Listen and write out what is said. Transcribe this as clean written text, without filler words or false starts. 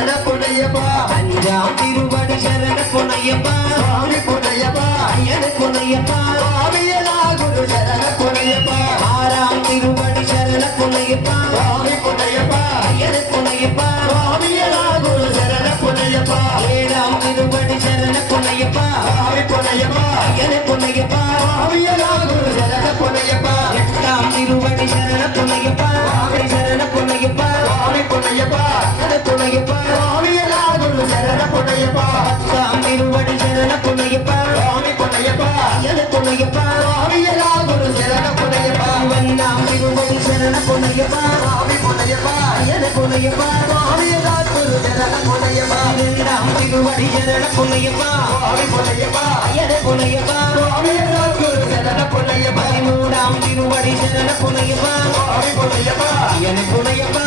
புனையப்பா அஞ்சாம் திருவடி சரண புனையப்பா சுவாமி புனையப்பா ஐயன புனையப்பா சுவாமியலா குரு சரண புனையப்பா ஆறாம் திருவடி சரண புனையப்பா சுவாமி புனையப்பா ஐயன புனையப்பா சுவாமியலா குரு சரண புனையப்பா ஏழாம் திருவடி சரண புனையப்பா சுவாமி புனையப்பா ஐயன புனையப்பா சுவாமியலா குரு சரண புனையப்பா எட்டாம் திருவடி சரண புனையப்பா சுவாமி சரண புனையப்பா சுவாமி புனையப்பா சரண புனையப்பா சுவாமியலா குரு சரண புனையப்பா பத்தாம் திருவடி சரண புனையப்பா சுவாமி புனையப்பா ஐயன புனையப்பா சுவாமியலா குரு சரண புனையப்பா ஒன்னாம் திருவடி சரண புனையப்பா சுவாமி புனையப்பா ஐயன புனையப்பா சுவாமியலா குரு சரண புனையப்பா இரண்டாம் திருவடி சரண புனையப்பா சுவாமி புனையப்பா ஐயன புனையப்பா சுவாமியலா குரு சரண புனையப்பா பதிமூணாம் திருவடி சரண புனையப்பா சுவாமி புனையப்பா ஐயன புனையப்பா